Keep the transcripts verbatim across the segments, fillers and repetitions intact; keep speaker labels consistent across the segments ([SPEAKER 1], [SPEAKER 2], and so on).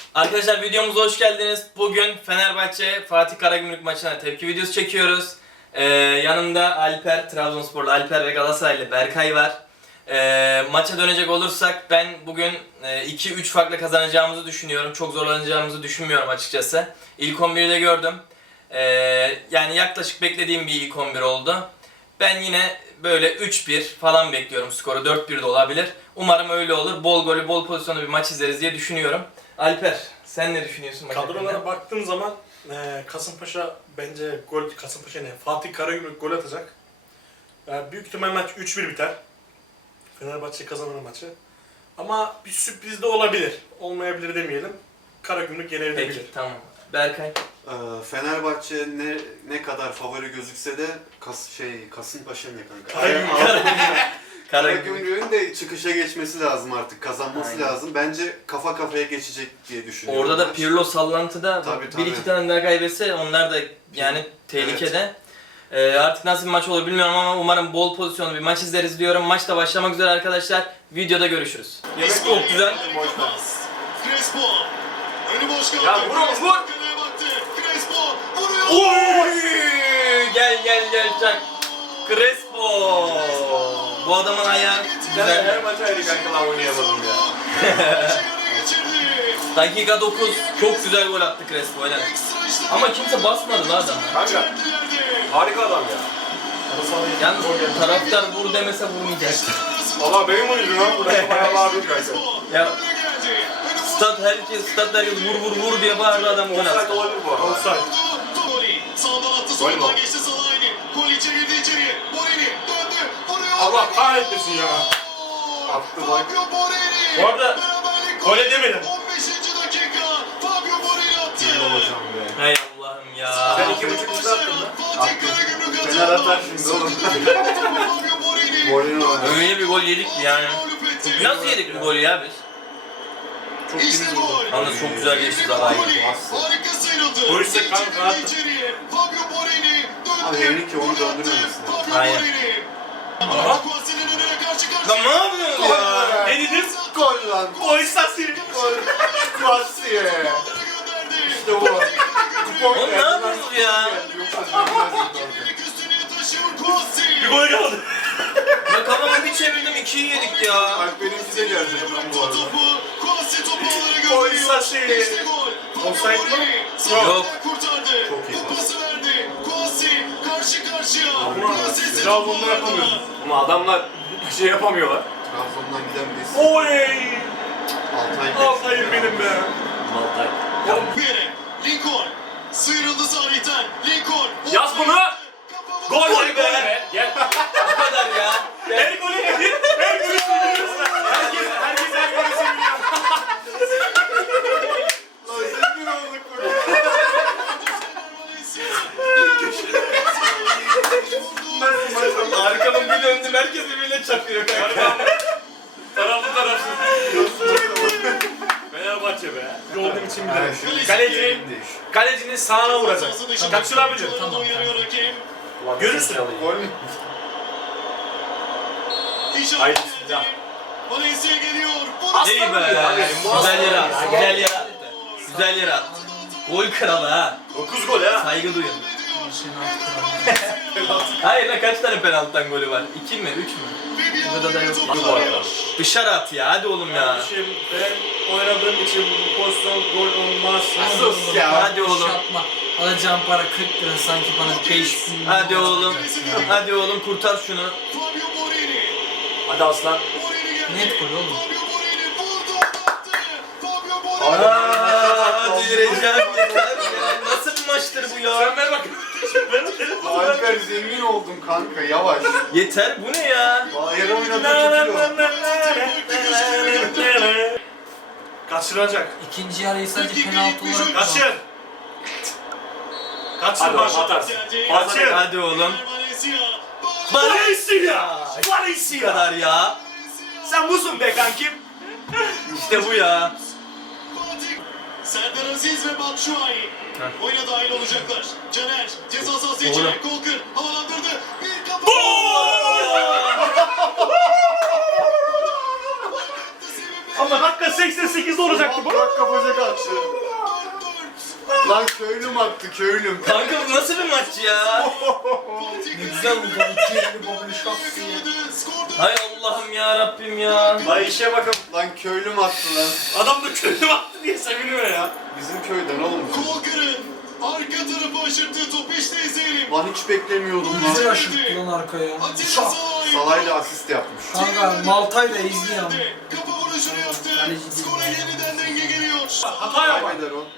[SPEAKER 1] Arkadaşlar videomuza hoş geldiniz. Bugün Fenerbahçe Fatih Karagümrük maçına tepki videosu çekiyoruz. Ee, yanımda Alper, Trabzonsporlu Alper ve Galatasaraylı Berkay var. Ee, maça dönecek olursak ben bugün iki üç farklı kazanacağımızı düşünüyorum. Çok zorlanacağımızı düşünmüyorum açıkçası. İlk on birde gördüm. Ee, yani yaklaşık beklediğim bir ilk on bir oldu. Ben yine böyle üç bir falan bekliyorum skoru. dört bir de olabilir. Umarım öyle olur. Bol golü, bol pozisyonlu bir maç izleriz diye düşünüyorum. Alper, sen ne düşünüyorsun maç hakkında?
[SPEAKER 2] Kadrolara baktığım zaman e, Kasımpaşa bence gol Kasımpaşa ne? Fatih Karagümrük gol atacak. E, büyük ihtimal maç üç bir biter. Fenerbahçe kazanır maçı. Ama bir sürpriz de olabilir. Olmayabilir demeyelim. Karagümrük yenebilir.
[SPEAKER 1] Peki, tamam. Berkay.
[SPEAKER 3] Ee, Fenerbahçe ne ne kadar favori gözükse de Kas şey Kasımpaşa ne kanka?
[SPEAKER 2] Karagümrük.
[SPEAKER 3] Karagümrük'ün de çıkışa geçmesi lazım artık. Kazanması
[SPEAKER 1] Aynen.
[SPEAKER 3] lazım. Bence kafa kafaya geçecek diye düşünüyorum.
[SPEAKER 1] Orada da
[SPEAKER 3] maç.
[SPEAKER 1] Pirlo sallantıda
[SPEAKER 3] Tabii,
[SPEAKER 1] bir
[SPEAKER 3] tabii.
[SPEAKER 1] iki tane daha kaybetse onlar da yani tehlikede. Ee, artık nasıl bir maç olur bilmiyorum ama umarım bol pozisyonlu bir maç izleriz diyorum. Maç da başlamak üzere arkadaşlar. Videoda görüşürüz. Yemek çok güzel.
[SPEAKER 4] Crespo. Önü boş kaldı.
[SPEAKER 1] Ya vur oğlum, vur.
[SPEAKER 4] Kaleye baktı. Crespo vuruyor.
[SPEAKER 1] Oy! Gel gel gel çak. Crespo. Bu adamın ayağı güzel.
[SPEAKER 2] Her maç ayrı kankalar oynayamadım ya.
[SPEAKER 1] Dakika dokuz. Çok güzel gol attı Crespo öyle. Ama kimse basmadı lan adamı.
[SPEAKER 2] Kanka harika adam ya.
[SPEAKER 1] Yalnız taraftar vur demese vurmayacaktı.
[SPEAKER 2] Valla benim oyuncum lan. Burası bayağı bağırıyor kanka.
[SPEAKER 1] Ya stat herkes stat herkes vur vur vur diye bağırdı adam gol
[SPEAKER 2] Offside
[SPEAKER 1] attı.
[SPEAKER 2] olabilir bu arada. Offside.
[SPEAKER 4] Sağdan attı, soldan geçti Salah'ını. Gol içerildi içeriye. Borelli döndü. Vuruyor.
[SPEAKER 2] Allah kahretmesin ya.
[SPEAKER 3] Attı bak.
[SPEAKER 4] Fabio Borelli.
[SPEAKER 2] Bu arada
[SPEAKER 4] Beraberlik
[SPEAKER 2] gole
[SPEAKER 4] golü.
[SPEAKER 2] demedim.
[SPEAKER 4] on beşinci dakika. Fabio Borelli attı.
[SPEAKER 3] Hocam be.
[SPEAKER 1] Hay Allah'ım ya.
[SPEAKER 2] Sen iki buçuk üstü attın mı?
[SPEAKER 4] Fatih Karagümrük attı.
[SPEAKER 3] Fener atar şimdi oğlum.
[SPEAKER 4] Fabio Borelli.
[SPEAKER 3] Golünü oynadı.
[SPEAKER 1] Öyle bir gol yedik ki yani. Nasıl yedik bu golü ya biz?
[SPEAKER 2] Çok
[SPEAKER 4] İşte
[SPEAKER 2] temiz
[SPEAKER 4] gol.
[SPEAKER 2] oldu.
[SPEAKER 1] Yalnız çok güzel geçti Zalai.
[SPEAKER 4] Borelli harika sıyrıldı.
[SPEAKER 2] O yüzden kanka
[SPEAKER 4] İçeriye,
[SPEAKER 2] attı.
[SPEAKER 4] içeriye. Fabio Borelli döndü.
[SPEAKER 3] Abi Henrique onu
[SPEAKER 4] Gol attı.
[SPEAKER 3] döndürmemesin lazım.
[SPEAKER 4] Fabio
[SPEAKER 1] Aynen.
[SPEAKER 4] Borelli.
[SPEAKER 2] Aha.
[SPEAKER 4] Kuasi'nin önüne karşı karşıya.
[SPEAKER 1] Lan ne yapıyorsun ya?
[SPEAKER 2] Ne dediniz?
[SPEAKER 3] Gol lan.
[SPEAKER 2] Gol sasi.
[SPEAKER 3] Gol. Kroasya.
[SPEAKER 4] Gönderdi.
[SPEAKER 3] İşte bu. Kupon
[SPEAKER 1] Oğlum ne
[SPEAKER 3] geldi,
[SPEAKER 1] yapıyorsunuz ya?
[SPEAKER 3] Yoksa dönmezdik kanka.
[SPEAKER 4] Birlik üstünlüğü taşıyor Kuasi.
[SPEAKER 2] Bir gol kaldı.
[SPEAKER 1] Ya kafamı bir çevirdim ikiyi yedik ya.
[SPEAKER 3] Alp benimki de gelecek lan bu arada.
[SPEAKER 4] Topu, Kuasi topu alana
[SPEAKER 2] Gol
[SPEAKER 4] gönderiyor.
[SPEAKER 2] sasi.
[SPEAKER 4] İşte gol. Fabio
[SPEAKER 2] Offside mi?
[SPEAKER 4] Borelli
[SPEAKER 1] Yok.
[SPEAKER 4] sağdan kurtardı.
[SPEAKER 3] Çok iyi
[SPEAKER 4] Bu pası verdi. Kuasi karşı karşıya. Kuasi ise
[SPEAKER 2] Trabzon'da
[SPEAKER 4] topu
[SPEAKER 2] yapamıyor.
[SPEAKER 4] aldı.
[SPEAKER 2] Ama adamlar şey yapamıyorlar.
[SPEAKER 3] Trabzon'dan giden birisi.
[SPEAKER 2] Oy!
[SPEAKER 3] Altay.
[SPEAKER 2] Altay'ım benim be.
[SPEAKER 1] Maltay.
[SPEAKER 4] Bir yere. Lincoln. Sıyrıldı Sarı'dan. Lincoln.
[SPEAKER 2] Yaz bunu. Gol gol be. Gel.
[SPEAKER 1] Bu kadar ya.
[SPEAKER 2] Her golü yedin. Her golü seviyoruz. Herkes, herkes her golü seviyor.
[SPEAKER 3] Lan zengin olduk burada.
[SPEAKER 1] Arkamı bir döndüm herkes birbirine çakıyor kanka.
[SPEAKER 2] Taraflı tarafsız. Fenerbahçe be. Olduğum için
[SPEAKER 3] Ha,
[SPEAKER 2] bilirim.
[SPEAKER 3] şimdi
[SPEAKER 2] Kalecinin,
[SPEAKER 3] şimdi iş.
[SPEAKER 2] kalecinin sağına vuracak. Kaçırabilir.
[SPEAKER 4] Tamam.
[SPEAKER 2] Görürsün.
[SPEAKER 3] Gol mü?
[SPEAKER 2] Haydi bismillah.
[SPEAKER 4] Valencia geliyor.
[SPEAKER 1] İyi be. Güzel yere attı. Güzel yere attı. Güzel yere attı. Gol kralı ha.
[SPEAKER 2] dokuz gol ha.
[SPEAKER 1] Saygı duyun. Hayır lan kaç tane penaltıdan golü var? iki mi? üç mü? Burada da yok.
[SPEAKER 2] Bu arada.
[SPEAKER 1] Dışarı at ya hadi oğlum ya.
[SPEAKER 2] Kardeşim ben oynadığım için bu pozisyon gol olmaz.
[SPEAKER 3] Sus ya.
[SPEAKER 1] Hadi oğlum.
[SPEAKER 5] Yapma. Alacağım para kırk lira sanki bana beş bin.
[SPEAKER 1] Hadi oğlum. Hadi oğlum kurtar şunu.
[SPEAKER 4] Fabio Borelli.
[SPEAKER 2] Hadi aslan.
[SPEAKER 4] Borelli geldi.
[SPEAKER 5] Net gol oğlum.
[SPEAKER 4] Fabio Borelli vurdu, attı. Fabio Borelli.
[SPEAKER 1] Aaa delireceğim yeter ya. Nasıl bir maçtır bu ya?
[SPEAKER 2] Sen ver bak. Ben o telefonu ver.
[SPEAKER 3] Alper zengin oldum kanka yavaş.
[SPEAKER 1] Yeter bu ne ya?
[SPEAKER 3] Bayram oynadı tutuyor.
[SPEAKER 2] Kaçıracak.
[SPEAKER 5] İkinci yarıyı sadece penaltı olarak
[SPEAKER 2] Kaçır. Kaçır bak. Atarsın. Kaçır.
[SPEAKER 1] Hadi oğlum.
[SPEAKER 4] Valencia.
[SPEAKER 1] Valencia. Bu
[SPEAKER 2] Valencia.
[SPEAKER 1] kadar ya.
[SPEAKER 2] Sen busun be kankim.
[SPEAKER 1] İşte bu ya.
[SPEAKER 4] Serdar Aziz ve Batshuayi
[SPEAKER 1] Heh.
[SPEAKER 4] oyuna dahil olacaklar. Caner ceza sahası
[SPEAKER 1] Oğlum.
[SPEAKER 4] içine Kolkır havalandırdı. Bir kafa.
[SPEAKER 1] Ama
[SPEAKER 2] Ama dakika seksen sekizde olacaktı bu.
[SPEAKER 3] Burak kapacak attı. Lan köylüm attı köylüm.
[SPEAKER 1] Kanka bu nasıl bir maç ya?
[SPEAKER 5] Ne güzel bu gol. İki elini babını şak diye.
[SPEAKER 1] Hay Allah'ım ya Rabbim ya.
[SPEAKER 2] Vay işe bakın.
[SPEAKER 3] Lan köylüm attı lan.
[SPEAKER 2] Adam da köylü attı diye seviniyor ya.
[SPEAKER 3] Bizim köyden oğlum.
[SPEAKER 4] Kolkır'ın arka tarafı aşırttığı top işte izleyelim.
[SPEAKER 3] Lan hiç beklemiyordum
[SPEAKER 5] Bizi
[SPEAKER 3] lan.
[SPEAKER 5] aşırttı lan arkaya.
[SPEAKER 4] Atilla
[SPEAKER 5] Şak.
[SPEAKER 4] Salay.
[SPEAKER 3] Salayla asist yapmış.
[SPEAKER 5] Kanka Malta'yı da izleyen.
[SPEAKER 4] Kafa vuruşunu yaptı.
[SPEAKER 5] Kaleci değil.
[SPEAKER 4] Skora yeniden denge geliyor.
[SPEAKER 2] Hata yapma.
[SPEAKER 3] Kaybeder o.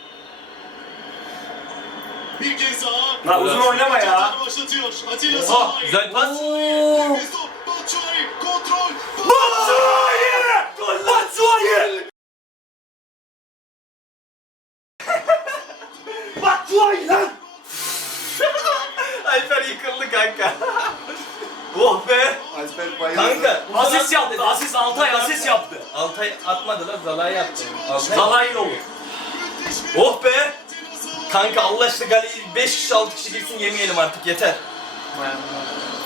[SPEAKER 4] Bir kez daha.
[SPEAKER 2] Lan uzun oynama ya.
[SPEAKER 4] Başlatıyor. Atilla
[SPEAKER 2] Oha,
[SPEAKER 4] Salay.
[SPEAKER 1] Güzel pas.
[SPEAKER 5] Oo.
[SPEAKER 4] Nefes top. Batshuayi kontrol.
[SPEAKER 2] Batshuayi! Batshuayi! Batshuayi lan!
[SPEAKER 1] Alper yıkıldı kanka. Oh be.
[SPEAKER 3] Alper bayıldı.
[SPEAKER 1] Kanka.
[SPEAKER 2] Asist yaptı. Asist Altay asist yaptı.
[SPEAKER 1] Altay atmadı lan, Zalai yaptı. Altay.
[SPEAKER 2] Zalayın olur.
[SPEAKER 4] Müthiş bir
[SPEAKER 1] Oh be.
[SPEAKER 4] Atilla Salay.
[SPEAKER 1] Kanka Allah aşkına Gale'yi beş kişi altı kişi girsin yemeyelim artık yeter.
[SPEAKER 5] Bayanlar.